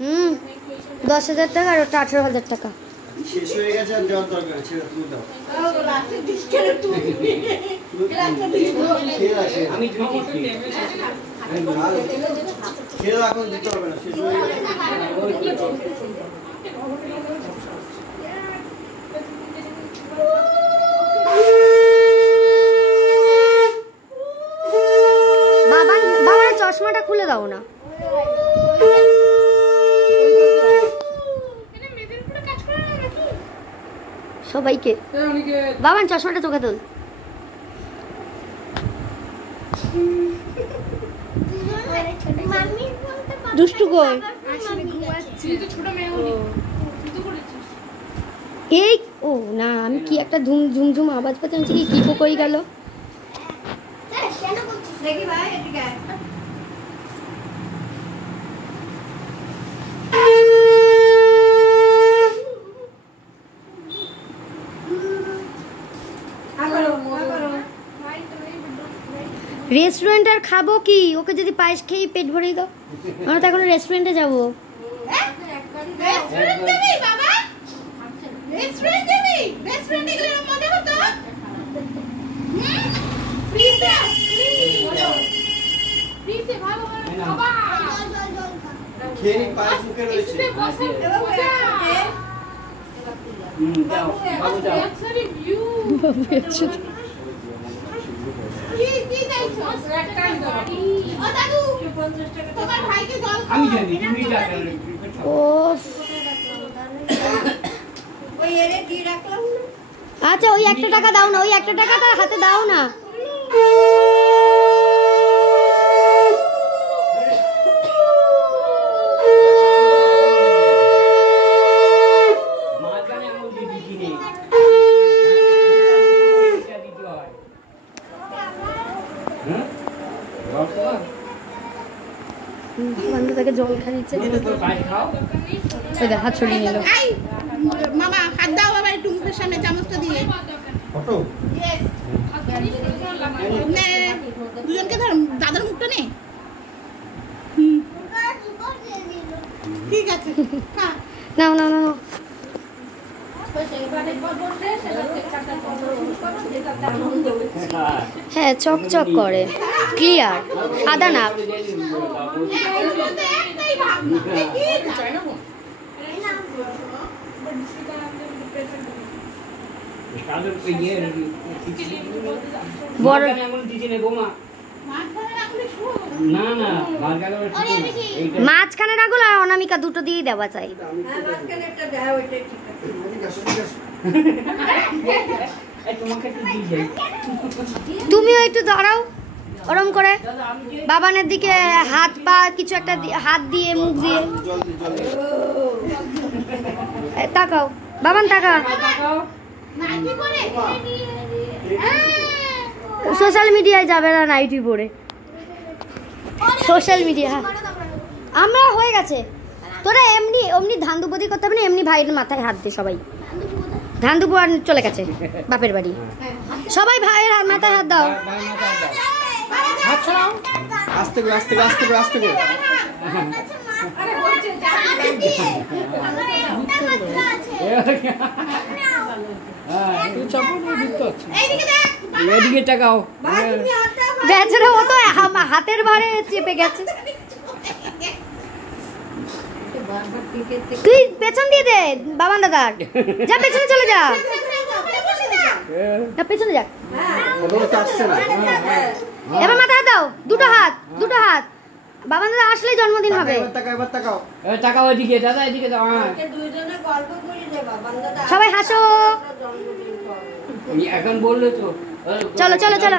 10,000 টাকা আর ওটা 18,000 টাকা শেষ হয়ে গেছে আর দেওয়ার দরকার আছে তুমি দাও আমি ছেড়ে রাখো দিতে হবে না শেষ হয়ে গেছে বাবার চশমাটা খুলে দাও না সবাইকে বাবান চশমাটা চোখে তোল দুষ্টু কই এই ও না আমি কি একটা ঝুমঝুম আওয়াজ পাচ্ছি কি পোকই গেল দেখি ভাই এদিকে রেস্টুরেন্ট আর খাবো কি ওকে যদি পায়েস খেয়ে পেট ভরে দাও আমরা তো এখন রেস্টুরেন্টে যাবো রেস্টুরেন্ট যাবি বাবা রেস্টুরেন্ট যাবি রেস্টুরেন্টে গেলে মজা হতো ফ্রিতে ফ্রিতে ভালো বাবা খেয়ে পায়েস মুখে রয়েছে দাও বাবু দাও এক্সট্রা ভিউ বাবু আচ্ছা কি চাইছো একটাই দাও ও দাদু 50 টাকা তোমার ভাইকে জল আমি জানি তুমি টাকা ও ওই এরে কি রাখলাম আচ্ছা ওই 1 টাকা দাও না ওই 1 টাকা তার হাতে দাও না বান্ধবীকে জল খাইছে হাত ছড়িয়ে নিল মামা হাত দাও বাবা একটু মুখের সামনে চামচটা দিয়ে ফটো यस নে দুজনকে ধর দাদার মুখটা নে ঠিক আছে খা নাও নাও নাও হ্যাঁ চকচক করে ক্লিয়ার সাদা না মাঝখানে রাখুন আর অনামিকা দুটো দিয়েই দেওয়া চাই তুমিও একটু দাঁড়াও ওরম করে বাবানের দিকে হাত পা কিছু একটা হাত দিয়ে মুখ দিয়ে তাকাও বাবান তাকা সোশ্যাল মিডিয়ায় যাবে না নাইটি পরে সোশ্যাল মিডিয়া আমরা হয়ে গেছে তোরা এমনি এমনি ধান দুপদি করতে হবে না এমনি ভাইয়ের মাথায় হাত দে সবাই ধান দুপু আর চলে গেছে বাপের বাড়ি সবাই ভাইয়ের মাথায় হাত দাও আস্তে করে আস্তে করে আস্তে করে আস্তে করে এদিকে টাকাও বেচারা ও তো হাতের ভারে চেপে গেছে তুই পেছন দিয়ে দে বাবান দাদার যা পেছনে চলে যা পেছনে যা এবার মাথা হাত দাও দুটো হাত বাবান দাদা আসলেই জন্মদিন হবে টাকা ওইদিকে দাদা এদিকে দাও সবাই হাসো এখন বললো তো চলো চলো চলো